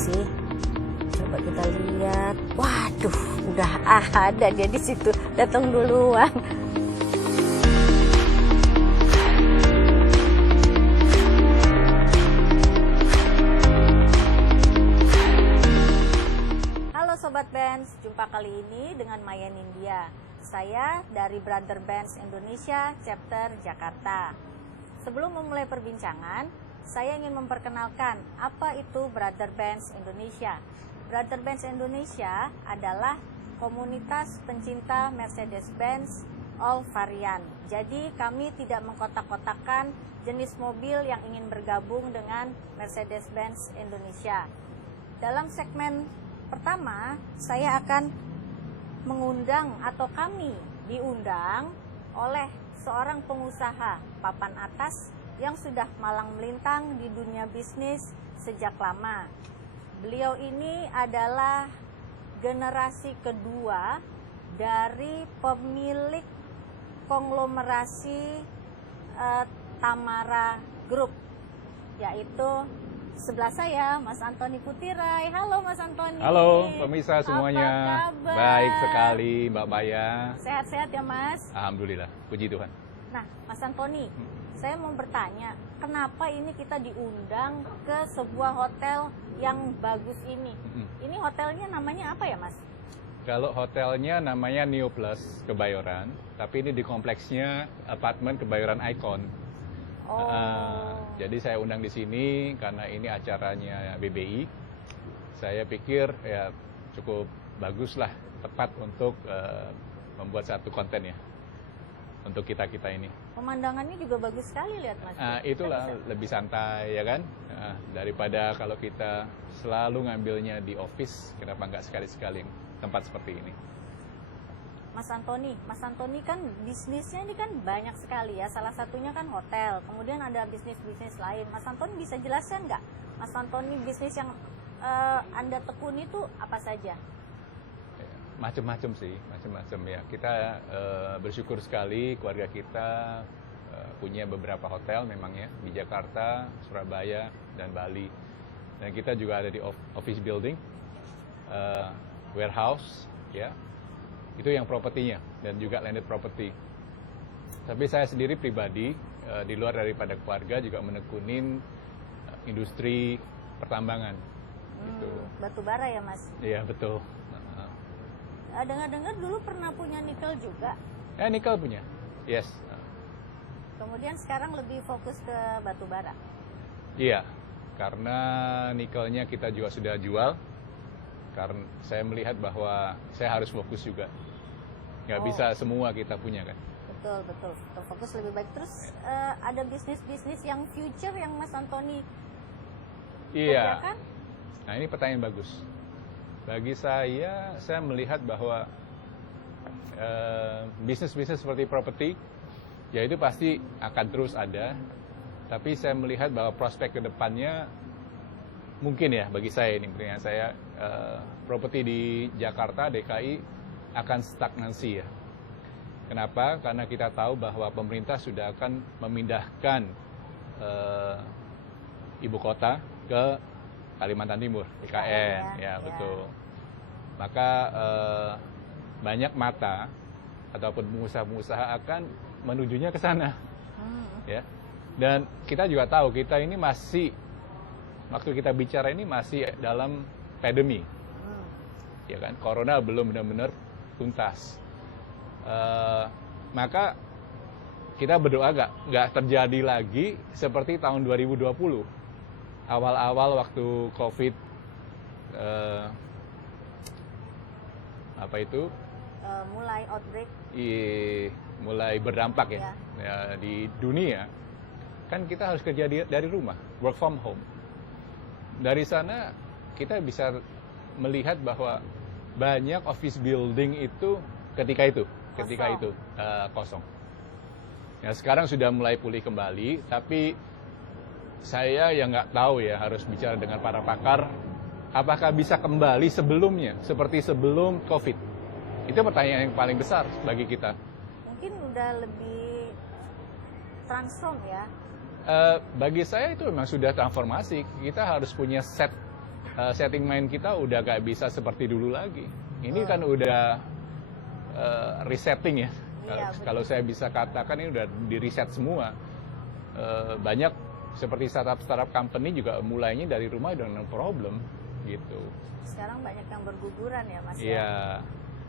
sih? Coba kita lihat. Waduh, udah ada dia di situ. Datang duluan. Halo Sobat Benz, jumpa kali ini dengan Maya Nindya. Saya dari Brother Benz Indonesia, Chapter Jakarta. Sebelum memulai perbincangan, saya ingin memperkenalkan apa itu Brother Benz Indonesia. Brother Benz Indonesia adalah komunitas pencinta Mercedes-Benz all varian. Jadi kami tidak mengkotak-kotakan jenis mobil yang ingin bergabung dengan Mercedes-Benz Indonesia. Dalam segmen pertama, saya akan mengundang atau kami diundang oleh seorang pengusaha papan atas yang sudah malang melintang di dunia bisnis sejak lama. Beliau ini adalah generasi kedua dari pemilik konglomerasi Tamara Group, yaitu sebelah saya Mas Antoni Putirai. Halo Mas Antoni. Halo pemirsa semuanya. Apa kabar? Baik sekali Mbak Maya. Sehat-sehat ya Mas? Alhamdulillah, puji Tuhan. Nah Mas Antoni, saya mau bertanya, kenapa ini kita diundang ke sebuah hotel yang bagus ini? Ini hotelnya namanya apa ya Mas? Kalau hotelnya namanya Neo Plus Kebayoran, tapi ini di kompleksnya apartemen Kebayoran Icon. Jadi saya undang di sini karena ini acaranya BBI. Saya pikir ya cukup bagus lah, tepat untuk membuat satu konten ya untuk kita ini. Pemandangannya juga bagus sekali, lihat Mas. Itulah lebih santai ya kan, daripada kalau kita selalu ngambilnya di office, kenapa nggak sekali-sekali tempat seperti ini. Mas Antoni kan bisnisnya ini kan banyak sekali ya. Salah satunya kan hotel, kemudian ada bisnis-bisnis lain. Mas Antoni bisa jelaskan nggak, Mas Antoni bisnis yang Anda tekuni itu apa saja? Macam-macam sih, macam-macam ya. Kita bersyukur sekali keluarga kita punya beberapa hotel memang ya di Jakarta, Surabaya, dan Bali. Dan kita juga ada di office building, warehouse, ya. Itu yang propertinya dan juga landed property. Tapi saya sendiri pribadi di luar daripada keluarga juga menekunin industri pertambangan. Gitu. Batu bara ya Mas? Iya betul. Dengar-dengar dulu pernah punya nikel juga? Nikel punya, yes. Kemudian sekarang lebih fokus ke batu bara? Iya, karena nikelnya kita juga sudah jual. Karena saya melihat bahwa saya harus fokus juga. Nggak bisa semua kita punya kan. Betul. Fokus lebih baik. Terus ada bisnis-bisnis yang future yang Mas Antoni kerjakan? Nah ini pertanyaan bagus. Bagi saya melihat bahwa bisnis-bisnis seperti properti, ya itu pasti akan terus ada. Tapi saya melihat bahwa prospek ke depannya mungkin ya bagi saya ini, pertanyaan saya, properti di Jakarta, DKI akan stagnansi ya. Kenapa? Karena kita tahu bahwa pemerintah sudah akan memindahkan ibu kota ke Kalimantan Timur, IKN, ya betul. Maka banyak mata ataupun pengusaha-pengusaha akan menujunya ke sana, ya. Dan kita juga tahu kita ini masih, waktu kita bicara ini masih dalam pandemi, ya kan? Corona belum benar-benar tuntas. Maka kita berdoa nggak terjadi lagi seperti tahun 2020. Awal-awal waktu COVID mulai outbreak, mulai berdampak ya di dunia, kan kita harus kerja dari rumah, work from home. Dari sana kita bisa melihat bahwa banyak office building itu ketika itu kosong. Ya sekarang sudah mulai pulih kembali, tapi saya yang nggak tahu ya, harus bicara dengan para pakar, apakah bisa kembali sebelumnya, seperti sebelum COVID? Itu pertanyaan yang paling besar bagi kita. Mungkin udah lebih transform ya? Bagi saya itu memang sudah transformasi. Kita harus punya set setting mind kita udah gak bisa seperti dulu lagi. Ini kan udah resetting ya. Iya, Kalau saya bisa katakan ini udah di reset semua. Banyak seperti startup company juga mulainya dari rumah dengan problem gitu. Sekarang banyak yang berguguran ya Mas. Iya.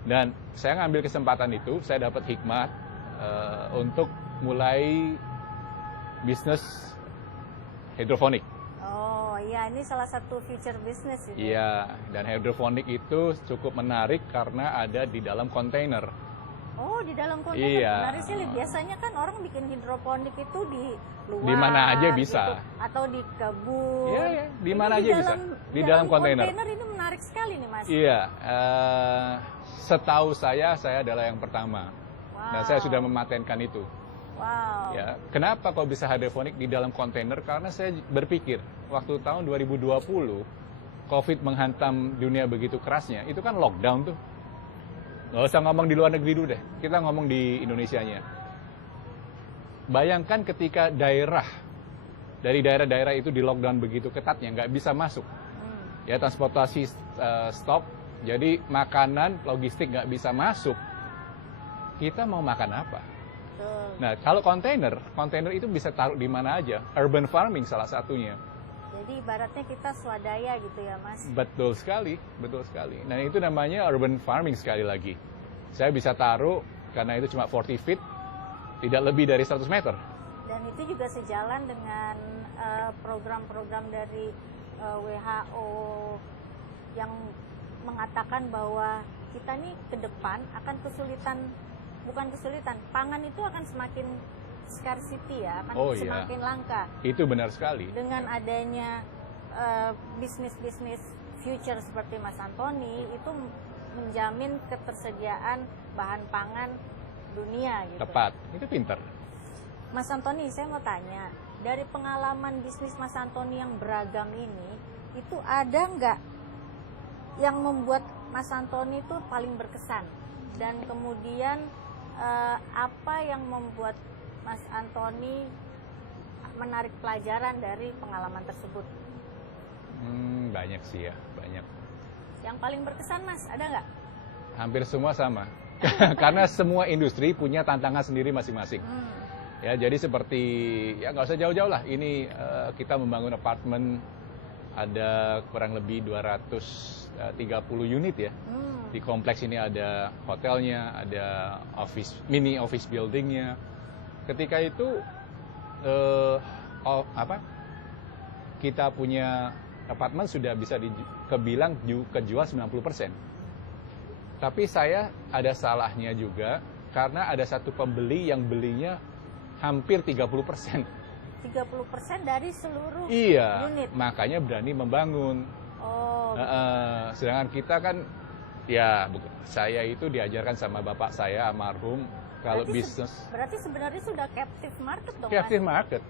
Dan saya ngambil kesempatan itu, saya dapat hikmat untuk mulai bisnis hidroponik. Oh iya, ini salah satu future business ini. Iya, dan hidroponik itu cukup menarik karena ada di dalam kontainer. Oh, di dalam kontainer. Iya. Menarik sih. Biasanya kan orang bikin hidroponik itu di luar. Di mana aja bisa. Gitu. Atau di kebun. Iya, iya. Di Ini mana aja bisa. Di dalam kontainer. Kontainer ini menarik sekali nih Mas. Iya. Setahu saya adalah yang pertama. Wow. Dan saya sudah mematenkan itu. Wow. Ya, kenapa kok bisa hidroponik di dalam kontainer? Karena saya berpikir waktu tahun 2020 COVID menghantam dunia begitu kerasnya, itu kan lockdown tuh. Nggak usah ngomong di luar negeri dulu deh, kita ngomong di Indonesianya. Bayangkan ketika dari daerah-daerah itu di lockdown begitu ketatnya, nggak bisa masuk. Ya, transportasi stop, jadi makanan, logistik nggak bisa masuk. Kita mau makan apa? Nah, kalau kontainer itu bisa taruh di mana aja. Urban farming salah satunya. Jadi ibaratnya kita swadaya gitu ya Mas. Betul sekali, betul sekali. Nah, itu namanya urban farming sekali lagi. Saya bisa taruh, karena itu cuma 40 feet, tidak lebih dari 100 meter. Dan itu juga sejalan dengan program-program dari WHO yang mengatakan bahwa kita nih ke depan akan bukan kesulitan, pangan itu akan semakin scarcity ya, akan semakin langka. Itu benar sekali. Dengan adanya bisnis-bisnis future seperti Mas Antoni, itu menjamin ketersediaan bahan pangan dunia gitu. Tepat, itu pintar. Mas Antoni, saya mau tanya, dari pengalaman bisnis Mas Antoni yang beragam ini, itu ada nggak yang membuat Mas Antoni itu paling berkesan? Dan kemudian apa yang membuat Mas Antoni menarik pelajaran dari pengalaman tersebut? Banyak sih ya, banyak. Yang paling berkesan Mas, ada nggak? Hampir semua sama. Karena semua industri punya tantangan sendiri masing-masing. Ya, jadi seperti, ya nggak usah jauh-jauh lah. Ini kita membangun apartemen, ada kurang lebih 230 unit ya. Di kompleks ini ada hotelnya, ada mini office buildingnya. Ketika itu kita punya apartemen sudah bisa kejual 90%. Tapi saya ada salahnya juga karena ada satu pembeli yang belinya hampir 30%. 30% dari seluruh Iya, unit. makanya berani membangun. Oh. Sedangkan kita kan, ya saya itu diajarkan sama bapak saya almarhum kalau bisnis. Berarti sebenarnya sudah captive market dong. Captive market.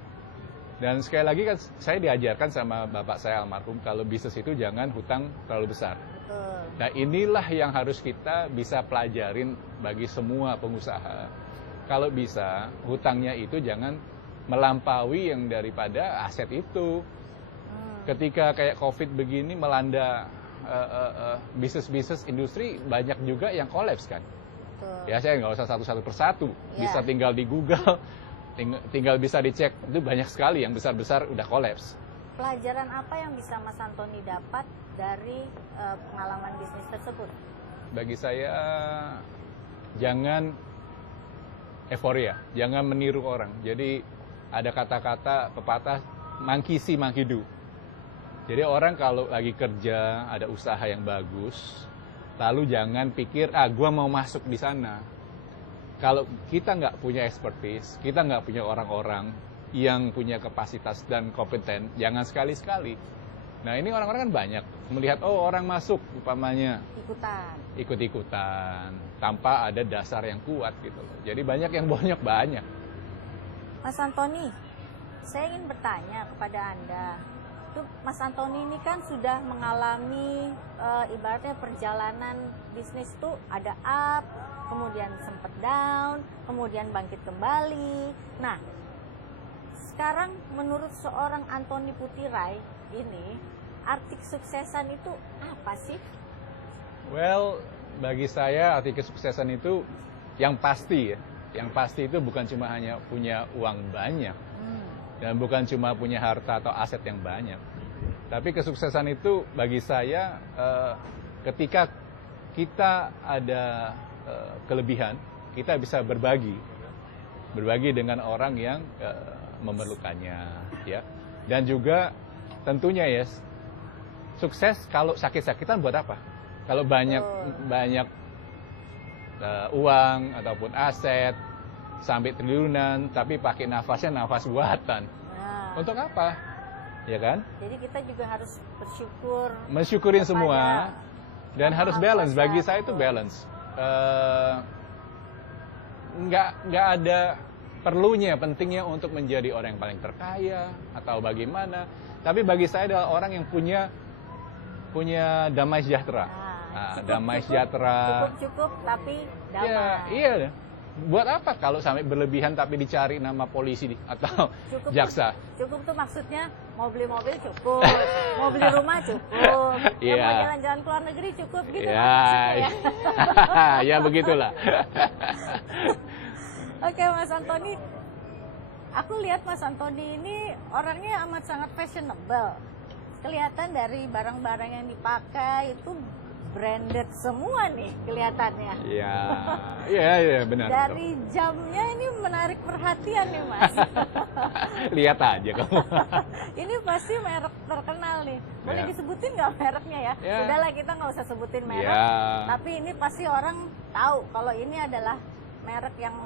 Dan sekali lagi kan saya diajarkan sama bapak saya almarhum kalau bisnis itu jangan hutang terlalu besar. Betul. Nah, inilah yang harus kita bisa pelajarin bagi semua pengusaha. Kalau bisa hutangnya itu jangan melampaui yang daripada aset itu. Ketika kayak COVID begini melanda bisnis-bisnis industri, banyak juga yang kolaps kan. Betul. Ya, saya nggak usah satu-satu persatu, bisa tinggal di Google, tinggal bisa dicek, itu banyak sekali yang besar-besar udah kolaps. Pelajaran apa yang bisa Mas Antoni dapat dari pengalaman bisnis tersebut? Bagi saya, jangan euforia, jangan meniru orang. Jadi ada kata-kata pepatah, monkey see, monkey do. Jadi orang kalau lagi kerja, ada usaha yang bagus, lalu jangan pikir, gua mau masuk di sana. Kalau kita nggak punya expertise, kita nggak punya orang-orang yang punya kapasitas dan kompeten, jangan sekali-sekali. Nah, ini orang-orang kan banyak melihat, orang masuk, umpamanya ikut-ikutan, tanpa ada dasar yang kuat gitu loh. Jadi banyak yang bonyok banyak. Mas Antoni, saya ingin bertanya kepada Anda. Tuh, Mas Antoni ini kan sudah mengalami ibaratnya perjalanan bisnis tuh ada up, kemudian sempat down, kemudian bangkit kembali. Nah, sekarang menurut seorang Antoni Putirai ini, arti kesuksesan itu apa sih? Well, bagi saya arti kesuksesan itu yang pasti ya. Yang pasti itu bukan cuma hanya punya uang banyak. Dan bukan cuma punya harta atau aset yang banyak. Tapi kesuksesan itu bagi saya ketika kita ada kelebihan, kita bisa berbagi dengan orang yang memerlukannya, ya. Dan juga tentunya ya, sukses kalau sakit-sakitan buat apa? Kalau banyak uang ataupun aset sampai triliunan, tapi pakai nafasnya nafas buatan, untuk apa? Ya kan? Jadi kita juga harus bersyukur. Mensyukurin semua dan harus balance. Bagi saya itu balance. Nggak ada perlunya, pentingnya untuk menjadi orang yang paling terkaya atau bagaimana. Tapi bagi saya adalah orang yang punya damai sejahtera. Damai sejahtera. Cukup tapi damai. Ya, iya. Buat apa kalau sampai berlebihan tapi dicari nama polisi atau cukup jaksa? Cukup tuh maksudnya mau beli mobil cukup, mau beli rumah cukup, yeah. Mau jalan-jalan ke luar negeri cukup gitu ya. maksudnya ya. Ya begitulah. Oke, Mas Antoni, aku lihat Mas Antoni ini orangnya amat sangat fashionable. Kelihatan dari barang-barang yang dipakai itu branded semua nih kelihatannya. Iya benar. Dari jamnya ini menarik perhatian nih Mas. Lihat aja kamu. Ini pasti merek terkenal nih. Boleh disebutin nggak mereknya ya? Sudahlah, kita nggak usah sebutin merek. Tapi ini pasti orang tahu kalau ini adalah merek yang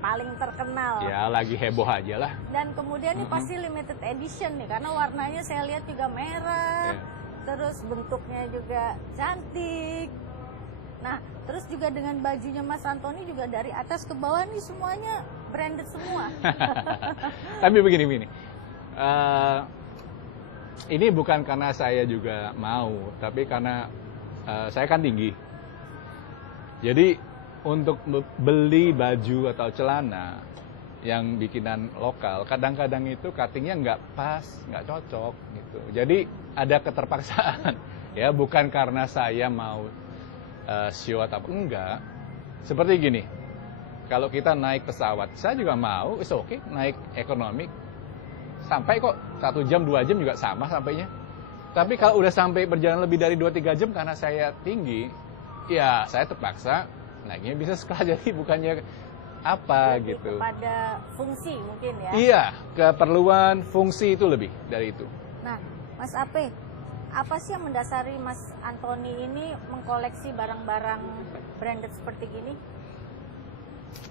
paling terkenal. Ya, lagi heboh aja lah. Dan kemudian ini pasti limited edition nih, karena warnanya saya lihat juga merah. Terus bentuknya juga cantik. Nah, terus juga dengan bajunya Mas Antoni juga dari atas ke bawah nih semuanya branded semua. Tapi begini. Ini bukan karena saya juga mau, tapi karena saya kan tinggi. Jadi untuk beli baju atau celana yang bikinan lokal, kadang-kadang itu cuttingnya nggak pas, nggak cocok gitu. Jadi ada keterpaksaan, ya, bukan karena saya mau show atau enggak. Seperti gini, kalau kita naik pesawat, saya juga mau, it's okay, naik ekonomi, sampai kok 1 jam, 2 jam juga sama sampainya. Tapi kalau udah sampai berjalan lebih dari 2-3 jam karena saya tinggi, ya saya terpaksa naiknya bisa sekali, jadi bukannya apa lebih gitu. Kepada fungsi mungkin ya. Iya, keperluan fungsi itu lebih dari itu. Nah, Mas Ape, apa sih yang mendasari Mas Antoni ini mengkoleksi barang-barang branded seperti gini?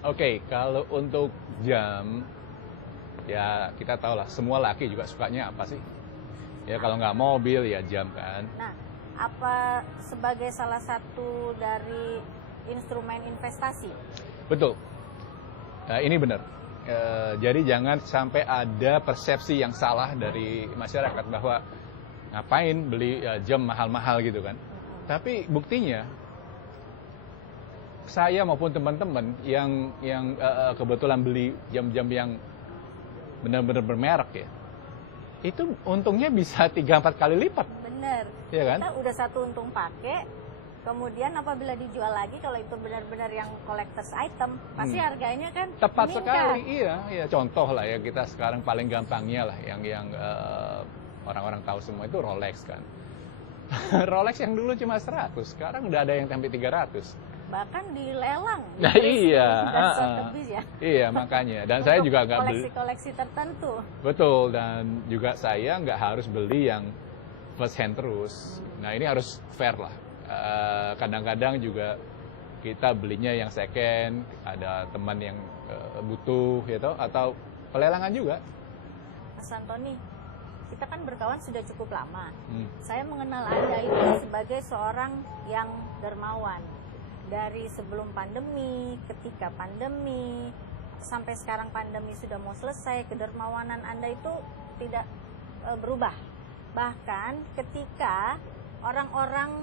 Oke, kalau untuk jam, ya kita tahu lah, semua laki juga sukanya apa sih? Ya kalau nggak mobil ya jam kan. Nah, apa sebagai salah satu dari instrumen investasi? Betul. Nah, ini benar. Jadi jangan sampai ada persepsi yang salah dari masyarakat bahwa ngapain beli jam mahal-mahal gitu kan. Tapi buktinya saya maupun teman-teman yang kebetulan beli jam-jam yang benar-benar bermerek ya, itu untungnya bisa 3-4 kali lipat. Benar. Iya kan? Kita udah satu untung pakai, kemudian apabila dijual lagi, kalau itu benar-benar yang collector's item, pasti harganya kan tepat meningkat. sekali. Iya. Contoh lah ya, kita sekarang paling gampangnya lah yang orang-orang tahu semua itu Rolex kan. Rolex yang dulu cuma 100, sekarang udah ada yang sampai 300. Bahkan dilelang. Nah, iya. Ya. Iya, makanya. Dan saya juga nggak beli koleksi-koleksi tertentu. Betul, dan juga saya nggak harus beli yang first hand terus. Nah, ini harus fair lah. Kadang-kadang juga kita belinya yang second, ada teman yang butuh gitu, atau pelelangan juga. Mas Antoni, kita kan berkawan sudah cukup lama. Saya mengenal Anda itu sebagai seorang yang dermawan. Dari sebelum pandemi, ketika pandemi, sampai sekarang pandemi sudah mau selesai, kedermawanan Anda itu tidak berubah. Bahkan ketika orang-orang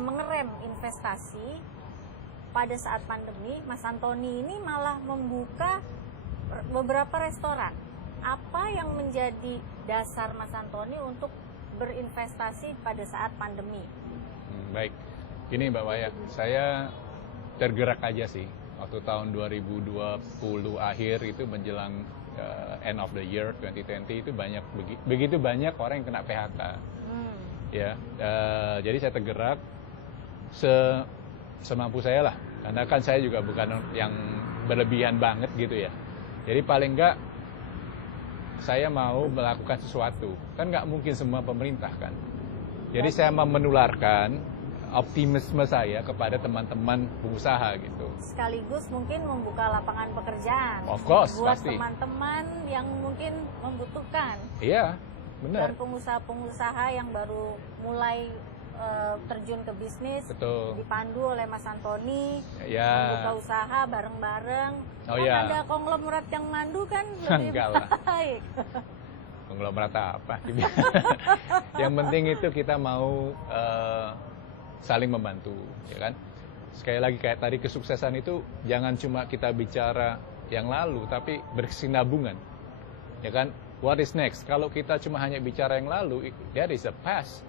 mengerem investasi pada saat pandemi, Mas Antoni ini malah membuka beberapa restoran. Apa yang menjadi dasar Mas Antoni untuk berinvestasi pada saat pandemi? Baik, ini Mbak Maya, saya tergerak aja sih waktu tahun 2020 akhir itu menjelang end of the year 2020 itu begitu banyak orang yang kena PHK. Ya, jadi saya tergerak semampu saya lah, karena kan saya juga bukan yang berlebihan banget gitu ya. Jadi paling enggak saya mau melakukan sesuatu, kan nggak mungkin semua pemerintah kan. Jadi saya mau menularkan optimisme saya kepada teman-teman pengusaha gitu. Sekaligus mungkin membuka lapangan pekerjaan. Of course, buat pasti. teman-teman yang mungkin membutuhkan. Iya, benar. Dan pengusaha-pengusaha yang baru mulai terjun ke bisnis, Betul. dipandu oleh Mas Antoni, Ya. membuka usaha bareng-bareng. Oh, Kan ya. ada konglomerat yang mandu kan lebih Enggak lah. baik. Konglomerat apa? Yang penting itu kita mau saling membantu, ya kan? Sekali lagi kayak tadi, kesuksesan itu jangan cuma kita bicara yang lalu, tapi berkesinambungan, ya kan? What is next? Kalau kita cuma hanya bicara yang lalu, that is the past,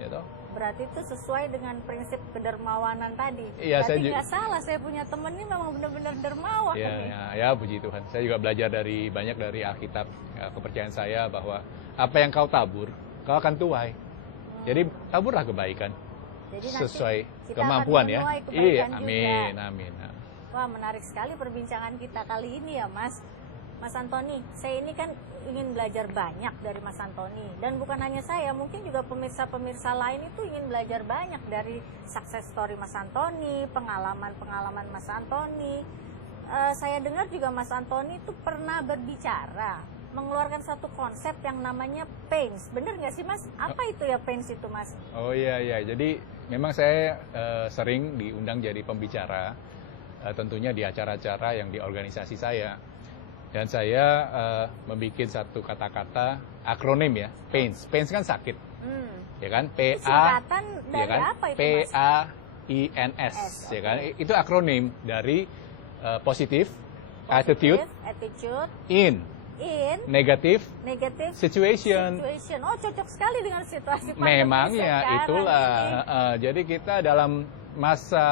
ya toh? Berarti itu sesuai dengan prinsip kedermawanan tadi. Iya, Berarti nggak salah, saya punya temen ini memang benar-benar dermawan. Ya, puji Tuhan. Saya juga belajar banyak dari Alkitab, kepercayaan saya bahwa apa yang kau tabur, kau akan tuai. Jadi taburlah kebaikan. Jadi sesuai kita kemampuan akan ya. menuai kebaikan Iya, juga. amin. Wah, menarik sekali perbincangan kita kali ini ya, Mas. Mas Antoni, saya ini kan ingin belajar banyak dari Mas Antoni. Dan bukan hanya saya, mungkin juga pemirsa-pemirsa lain itu ingin belajar banyak dari success story Mas Antoni, pengalaman-pengalaman Mas Antoni. Saya dengar juga Mas Antoni itu pernah berbicara, mengeluarkan satu konsep yang namanya pains. Bener nggak sih, Mas? Apa itu ya pains itu, Mas? Oh iya. Jadi memang saya sering diundang jadi pembicara, tentunya di acara-acara yang di organisasi saya. Dan saya membuat satu kata-kata akronim ya, pains. Pains kan sakit, ya kan? Singkatan dari ya kan? apa itu, Mas? PAINS, ya kan? Itu akronim dari positif, attitude, in negative situation. Oh, cocok sekali dengan situasi pandemi Memangnya sekarang itulah. ini. Jadi kita dalam masa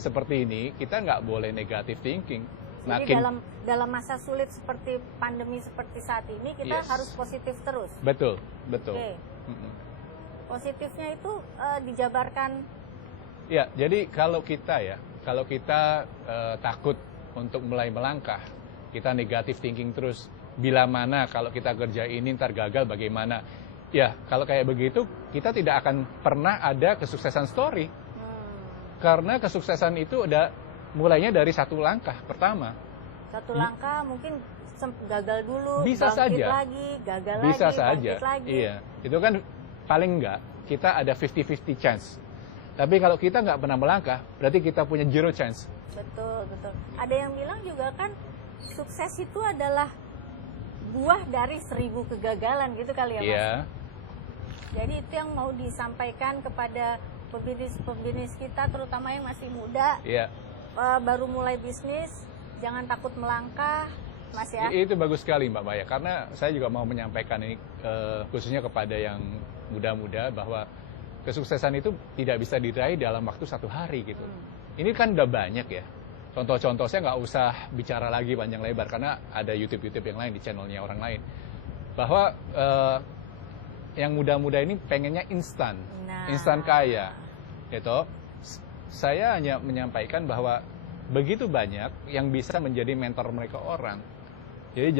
seperti ini kita nggak boleh negative thinking. Jadi dalam masa sulit seperti pandemi seperti saat ini kita harus positif terus. Betul. Oke. Positifnya itu dijabarkan. Ya, jadi kalau kita takut untuk mulai melangkah, kita negative thinking terus. Bila mana kalau kita kerja ini ntar gagal bagaimana? Ya, kalau kayak begitu kita tidak akan pernah ada kesuksesan story. Karena kesuksesan itu mulainya dari satu langkah pertama. Satu langkah mungkin gagal dulu, bisa bangkit saja. lagi, gagal bisa lagi, saja. bangkit lagi. Iya, itu kan paling enggak kita ada 50-50 chance. Tapi kalau kita nggak pernah melangkah, berarti kita punya zero chance. Betul. Ada yang bilang juga kan sukses itu adalah buah dari 1000 kegagalan gitu kali ya, Mas? Iya. Jadi itu yang mau disampaikan kepada pebisnis kita, terutama yang masih muda, baru mulai bisnis, jangan takut melangkah, Mas ya. Itu bagus sekali Mbak Maya, karena saya juga mau menyampaikan ini khususnya kepada yang muda-muda bahwa kesuksesan itu tidak bisa diraih dalam waktu 1 hari gitu. Ini kan udah banyak ya. Contoh-contoh saya nggak usah bicara lagi panjang lebar karena ada YouTube yang lain di channelnya orang lain. Bahwa yang muda-muda ini pengennya instan kaya, gitu. Saya hanya menyampaikan bahwa begitu banyak yang bisa menjadi mentor mereka orang. Jadi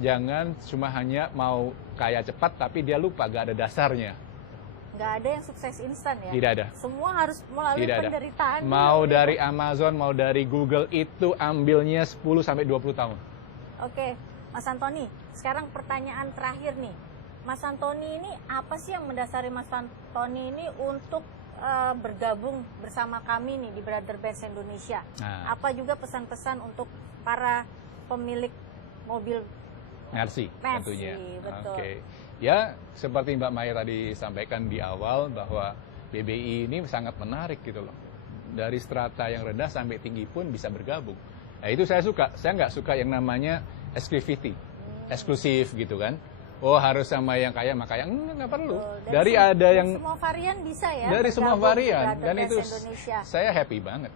jangan cuma hanya mau kaya cepat tapi dia lupa gak ada dasarnya. Nggak ada yang sukses instan ya? Tidak ada. Semua harus melalui penderitaan. Mau dari Amazon, mau dari Google itu ambilnya 10-20 tahun. Oke, Mas Antoni, sekarang pertanyaan terakhir nih. Mas Antoni ini apa sih yang mendasari Mas Antoni ini untuk bergabung bersama kami nih di Brother Benz Indonesia? Apa juga pesan-pesan untuk para pemilik mobil Mercy tentunya. Betul. Oke. Ya, seperti Mbak Maya tadi sampaikan di awal bahwa BBI ini sangat menarik gitu loh. Dari strata yang rendah sampai tinggi pun bisa bergabung. Nah, itu saya suka. Saya nggak suka yang namanya exclusivity, eksklusif gitu kan. oh harus sama yang kaya makanya nggak perlu. Betul. Dari ada yang semua varian bisa ya. dari semua bergabung di varian Brother dan Benz itu Indonesia. saya happy banget.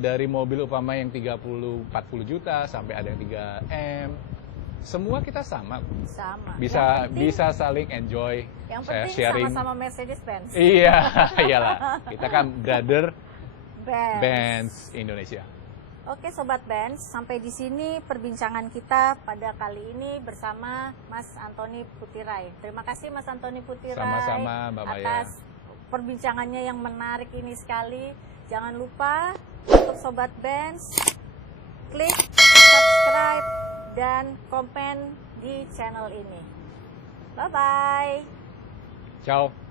Dari mobil upama yang 30-40 juta sampai ada yang 3M, semua kita sama. Sama. Bisa saling enjoy. Yang Saya penting sharing. sama-sama Mercedes-Benz. Iya, iyalah. Kita kan brother Benz. Benz Indonesia. Oke Sobat Benz, sampai di sini perbincangan kita pada kali ini bersama Mas Antoni Putirai. Terima kasih Mas Antoni Putirai Sama-sama Mbak Maya. atas perbincangannya yang menarik ini sekali. Jangan lupa untuk Sobat Benz, klik subscribe dan komen di channel ini. Bye-bye. Ciao.